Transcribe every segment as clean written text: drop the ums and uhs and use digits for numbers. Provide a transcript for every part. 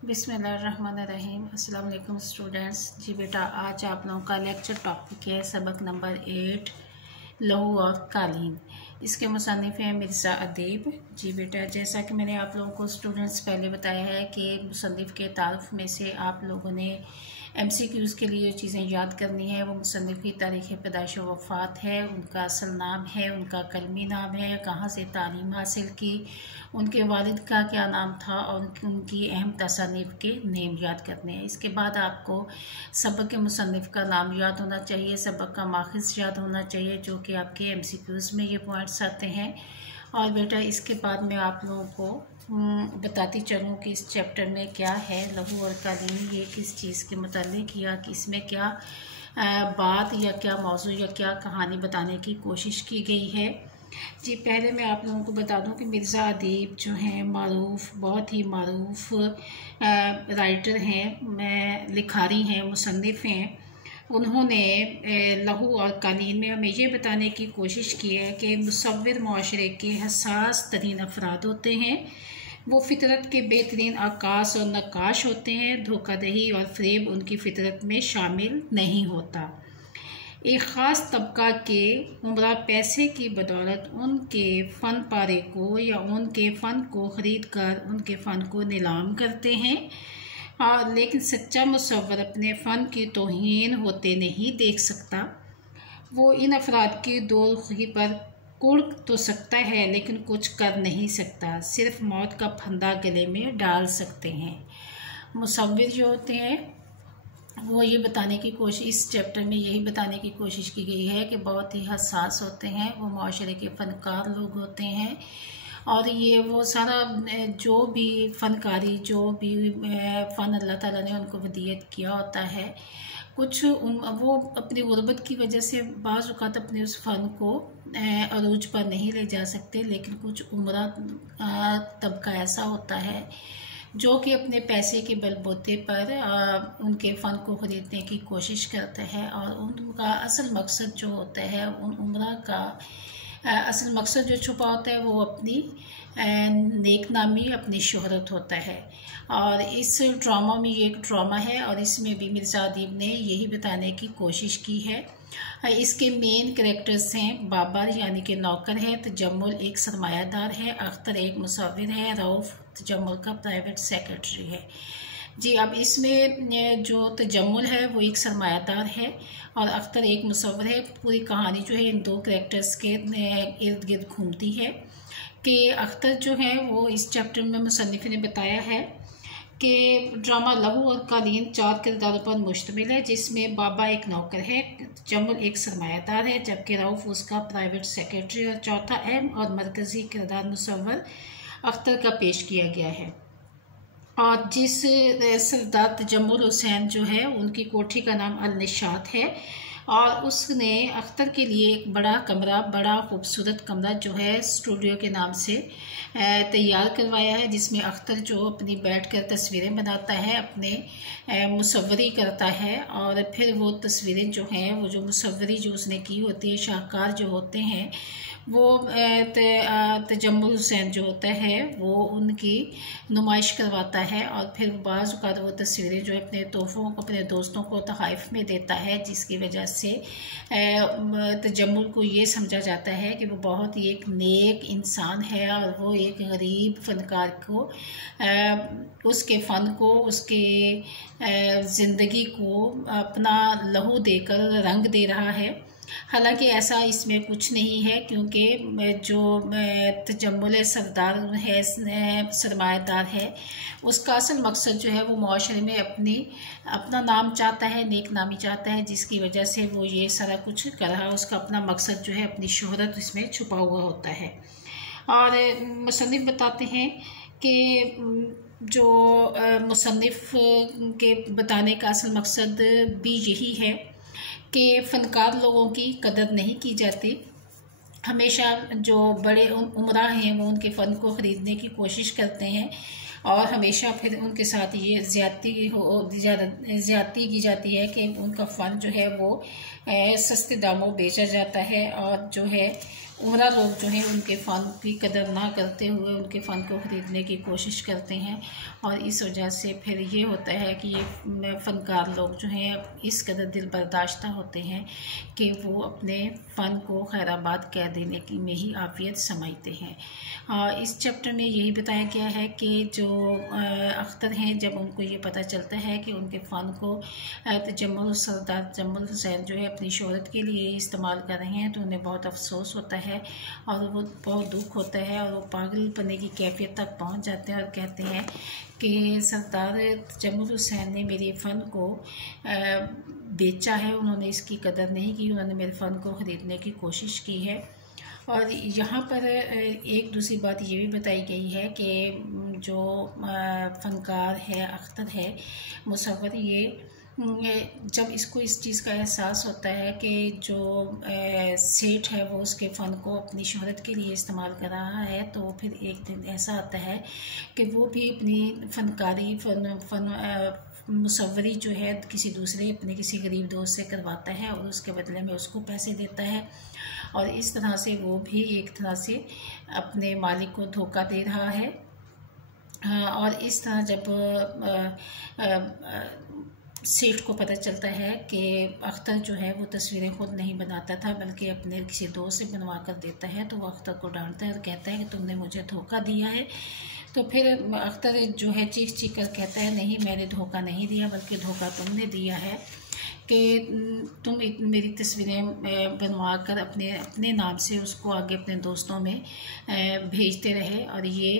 बिस्मिल्लाहिर्रहमानिर्रहीम। अस्सलाम वालेकुम स्टूडेंट्स। जी बेटा, आज आप लोगों का लेक्चर टॉपिक है सबक नंबर 8 लहू और कालीन। इसके मुसन्निफ़ हैं मिर्ज़ा अदीब। जी बेटा, जैसा कि मैंने आप लोगों को स्टूडेंट्स पहले बताया है कि मुसन्निफ़ के तारुफ़ में से आप लोगों ने MCQs के लिए जो चीज़ें याद करनी है वो मुसन्निफ़ की तारीख़ पैदाइश व वफ़ात है, उनका असल नाम है, उनका कलमी नाम है, कहाँ से तालीम हासिल की, उनके वालिद का क्या नाम था और उनकी अहम तसानीफ़ के नेम याद करने हैं। इसके बाद आपको सबक के मुसन्निफ़ का नाम याद होना चाहिए, सबक का माखिज़ याद होना चाहिए, जो कि आपके MCQs में ये पॉइंट्स आते हैं। और बेटा, इसके बाद मैं आप लोगों को बताती चलूँ कि इस चैप्टर में क्या है लहू और कालीन, ये किस चीज़ के मुताल्लिक़ या इसमें क्या बात या क्या मौजू या क्या कहानी बताने की कोशिश की गई है। जी, पहले मैं आप लोगों को बता दूं कि मिर्ज़ा अदीब जो हैं बहुत ही मारूफ राइटर हैं, लिखारी हैं, मुसन्निफ़ हैं। उन्होंने लहू और कालीन में हमें ये बताने की कोशिश की है कि मुसव्विर माशरे के हसास तरीन अफराद होते हैं, वो फितरत के बेहतरीन आकाश और नक्काश होते हैं, धोखादही और फ़रेब उनकी फितरत में शामिल नहीं होता। एक ख़ास तबका के उमरा पैसे की बदौलत उनके फ़न पारे को या उनके फ़न को ख़रीद कर उनके फ़न को नीलाम करते हैं, लेकिन सच्चा मुसव्विर अपने फ़न की तौहीन होते नहीं देख सकता। वो इन अफराद की दोरुखी पर कुड़ तो सकता है लेकिन कुछ कर नहीं सकता, सिर्फ मौत का फंदा गले में डाल सकते हैं। मुसव्विर जो होते हैं वो ये बताने की कोशिश, इस चैप्टर में यही बताने की कोशिश की गई है कि बहुत ही हसास होते हैं, वो माशरे के फ़नकार लोग होते हैं और ये वो सारा जो भी फ़नकारी, जो भी फ़न अल्लाह ताला ने उनको वदीयत किया होता है, कुछ वो अपनी गुर्बत की वजह से बाज़ औक़ात अपने उस फ़न को अरूज पर नहीं ले जा सकते, लेकिन कुछ उमरा तबका ऐसा होता है जो कि अपने पैसे के बलबूते पर उनके फ़न को ख़रीदने की कोशिश करता है और उनका असल मकसद जो होता है, उन उमरा का असल मकसद जो छुपा होता है वो अपनी नेक नामी, अपनी शोहरत होता है। और इस ड्रामा में ये एक ड्रामा है और इसमें भी मिर्ज़ा अदीब ने यही बताने की कोशिश की है। इसके मेन कैरेक्टर्स हैं बाबर यानी कि नौकर है, तजम्मुल एक सरमायादार है, अख्तर एक मुसव्विर है, रऊफ़ तजम्मुल का प्राइवेट सेक्रेटरी है। जी, अब इसमें जो तजम्मुल है वो एक सरमायादार है और अख्तर एक मुसव्विर है। पूरी कहानी जो है इन दो कैरेक्टर्स के इर्द गिर्द घूमती है कि अख्तर जो है वो इस चैप्टर में मुसन्निफ़ ने बताया है कि ड्रामा लहू और कालीन 4 किरदारों पर मुश्तमिल है, जिसमें बाबा एक नौकर है, जमुल एक सरमायादार है, जबकि रऊफ़ उसका प्राइवेट सेक्रेटरी और चौथा अहम और मरकज़ी किरदार मुसव्विर अख्तर का पेश किया गया है। और जिस सरदार तजम्मुल हुसैन जो है उनकी कोठी का नाम अल निशात है और उसने अख्तर के लिए एक बड़ा खूबसूरत कमरा जो है स्टूडियो के नाम से तैयार करवाया है, जिसमें अख्तर जो अपनी बैठकर तस्वीरें बनाता है, अपने मुसव्वरी करता है और फिर वो तस्वीरें जो हैं, वो जो मुसव्वरी जो उसने की होती है, शाहकार जो होते हैं, वो तजम्मुल हुसैन जो होता है वो उनकी नुमाइश करवाता है और फिर बाज़ औक़ात वो तस्वीरें जो है अपने तोहफ़ों को, अपने दोस्तों को तोहफ़ में देता है, जिसकी वजह से तजम्मुल को ये समझा जाता है कि वो बहुत ही एक नेक इंसान है और वो एक गरीब फ़नकार को उसके फ़न को, उसके ज़िंदगी को अपना लहू देकर रंग दे रहा है। हालांकि ऐसा इसमें कुछ नहीं है, क्योंकि जो तजम्मुल सरदार है, सरमायादार है, उसका असल मकसद जो है वो माशरे में अपना नाम चाहता है, नेक नामी चाहता है, जिसकी वजह से वो ये सारा कुछ कर रहा है। उसका अपना मकसद जो है, अपनी शोहरत इसमें छुपा हुआ होता है। और मुसन्निफ़ बताते हैं कि जो मुसन्निफ़ के बताने का असल मकसद भी यही है कि फ़नकार लोगों की कदर नहीं की जाती। हमेशा जो बड़े उमरा हैं वो उनके फ़न को ख़रीदने की कोशिश करते हैं और हमेशा फिर उनके साथ ये ज़्यादती की जाती है कि उनका फ़न जो है वो सस्ते दामों बेचा जाता है और जो है उमरा लोग जो हैं उनके फ़न की कदर ना करते हुए उनके फ़न को ख़रीदने की कोशिश करते हैं, और इस वजह से फिर ये होता है कि ये फ़नकार लोग जो हैं इस कदर दिल बर्दाश्त होते हैं कि वो अपने फ़न को खैराबाद कह देने की में ही आफियत समझते हैं। इस चैप्टर में यही बताया गया है कि जो अख्तर हैं, जब उनको ये पता चलता है कि उनके फ़न को सरदार तजम्मुल हुसैन जो है अपनी शोहरत के लिए इस्तेमाल कर रहे हैं, तो उन्हें बहुत अफसोस होता है और वो बहुत दुख होता है, और वो पागलपने की कैफियत तक पहुंच जाते हैं और कहते हैं कि सरदार तजम्मुल हुसैन ने मेरे फ़न को बेचा है, उन्होंने इसकी कदर नहीं की, उन्होंने मेरे फ़न को ख़रीदने की कोशिश की है। और यहाँ पर एक दूसरी बात ये भी बताई गई है कि जो फ़नकार है, अख्तर है, मुसव्विर, ये जब इसको इस चीज़ का एहसास होता है कि जो सेठ है वो उसके फ़न को अपनी शोहरत के लिए इस्तेमाल कर रहा है, तो फिर एक दिन ऐसा आता है कि वो भी अपनी फ़नकारी मुसव्वरी जो है किसी दूसरे अपने किसी गरीब दोस्त से करवाता है और उसके बदले में उसको पैसे देता है, और इस तरह से वो भी एक तरह से अपने मालिक को धोखा दे रहा है। और इस तरह जब सेठ को पता चलता है कि अख्तर जो है वो तस्वीरें खुद नहीं बनाता था बल्कि अपने किसी दोस्त से बनवा कर देता है, तो वो अख्तर को डांटता है और कहता है कि तुमने मुझे धोखा दिया है। तो फिर अख्तर जो है चीख चीख कर कहता है, नहीं, मैंने धोखा नहीं दिया, बल्कि धोखा तुमने दिया है कि तुम मेरी तस्वीरें बनवा कर अपने नाम से उसको आगे अपने दोस्तों में भेजते रहे, और ये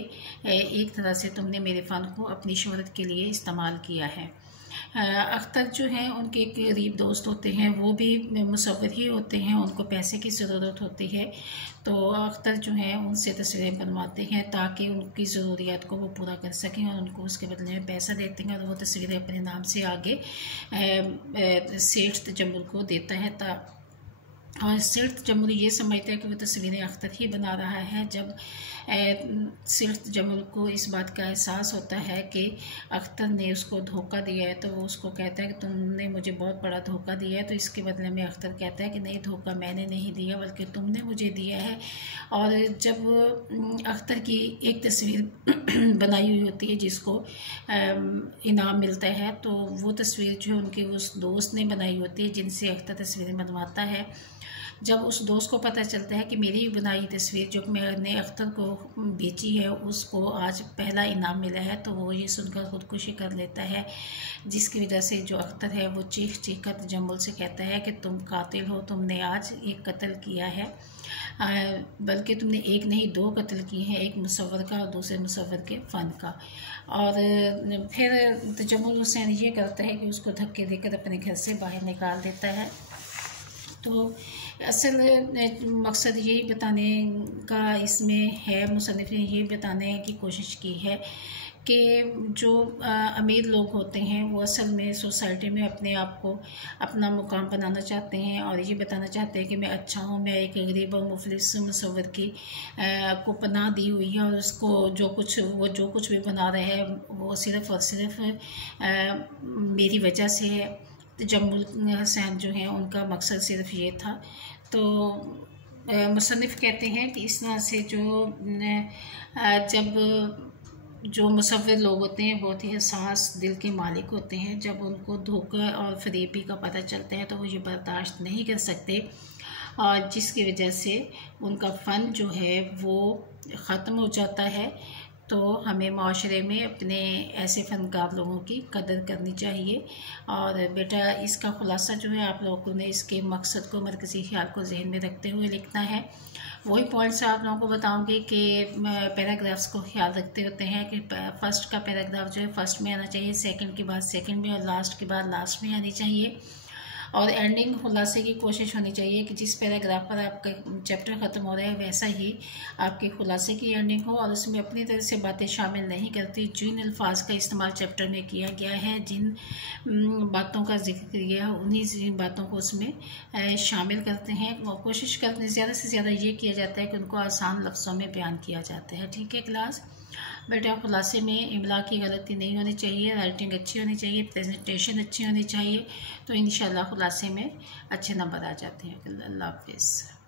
एक तरह से तुमने मेरे फ़न को अपनी शोहरत के लिए इस्तेमाल किया है। अख्तर जो हैं उनके करीब दोस्त होते हैं, वो भी मुसव्विर ही होते हैं, उनको पैसे की ज़रूरत होती है, तो अख्तर जो हैं उनसे तस्वीरें बनवाते हैं ताकि उनकी ज़रूरियात को वो पूरा कर सकें, और उनको उसके बदले में पैसा देते हैं, और वो तस्वीरें अपने नाम से आगे सेठ तजम्मुल को देता है। और सेठ तजम्मुल ये समझता है कि वो तस्वीरें अख्तर ही बना रहा है। जब सेठ तजम्मुल को इस बात का एहसास होता है कि अख्तर ने उसको धोखा दिया है, तो वो उसको कहता है कि तुमने मुझे बहुत बड़ा धोखा दिया है। तो इसके बदले में अख्तर कहता है कि नहीं, धोखा मैंने नहीं दिया बल्कि तुमने मुझे दिया है। और जब अख्तर की एक तस्वीर बनाई हुई होती है जिसको इनाम मिलता है, तो वो तस्वीर जो उनके उस दोस्त ने बनाई होती है जिनसे अख्तर तस्वीरें बनवाता है, जब उस दोस्त को पता चलता है कि मेरी बनाई तस्वीर जो मैंने अख्तर को बेची है उसको आज पहला इनाम मिला है, तो वो ये सुनकर खुदकुशी कर लेता है, जिसकी वजह से जो अख्तर है वो चीख चीख कर तजम्मुल से कहता है कि तुम कातिल हो, तुमने आज एक कत्ल किया है, बल्कि तुमने एक नहीं 2 कत्ल किए हैं, एक मुसव्विर का और दूसरे मुसव्विर के फ़न का। और फिर तजम्मुल हुसैन ये करता है कि उसको धक्के देकर अपने घर से बाहर निकाल देता है। तो असल मकसद यही बताने का इसमें है, मुसन्निफ़ ने ये बताने की कोशिश की है कि जो अमीर लोग होते हैं वो असल में सोसाइटी में अपने आप को अपना मुकाम बनाना चाहते हैं, और ये बताना चाहते हैं कि मैं अच्छा हूँ, मैं एक गरीब और मुफलिस मुसव्विर की को पनाह दी हुई है, और उसको जो कुछ भी बना रहे हैं वो सिर्फ़ और सिर्फ मेरी वजह से है। तजम्मुल हुसैन जो हैं उनका मकसद सिर्फ ये था। तो मुसन्निफ़ कहते हैं कि इस तरह से जब जो मुसव्विर लोग होते हैं बहुत ही हसास दिल के मालिक होते हैं, जब उनको धोखा और फरेबी का पता चलता है तो वो ये बर्दाश्त नहीं कर सकते, और जिसकी वजह से उनका फ़न जो है वो ख़त्म हो जाता है। तो हमें माशरे में अपने ऐसे फ़नकार लोगों की कदर करनी चाहिए। और बेटा इसका ख़ुलासा जो है आप लोगों ने इसके मकसद को, मरकज़ी ख्याल को जहन में रखते हुए लिखना है। वही पॉइंट्स आप लोगों को बताऊंगी कि पैराग्राफ्स को ख्याल रखते होते हैं कि फर्स्ट का पैराग्राफ जो है फर्स्ट में आना चाहिए, सेकंड के बाद सेकंड में, और लास्ट के बाद लास्ट में आनी चाहिए। और एंडिंग खुलासे की कोशिश होनी चाहिए कि जिस पैराग्राफ पर आपका चैप्टर ख़त्म हो रहा है वैसा ही आपके खुलासे की एंडिंग हो, और उसमें अपनी तरह से बातें शामिल नहीं करती। जिन अल्फाज का इस्तेमाल चैप्टर में किया गया है, जिन बातों का जिक्र किया है, उन्हीं बातों को उसमें शामिल करते हैं, और कोशिश करते हैं ज़्यादा से ज़्यादा ये किया जाता है कि उनको आसान लफ्ज़ों में बयान किया जाता है। ठीक है क्लास बेटा, खुलासे में इमला की गलती नहीं होनी चाहिए, राइटिंग अच्छी होनी चाहिए, प्रेजेंटेशन अच्छी होनी चाहिए, तो इंशाल्लाह खुलासे में अच्छे नंबर आ जाते हैं। अल्लाह हाफ़िज़।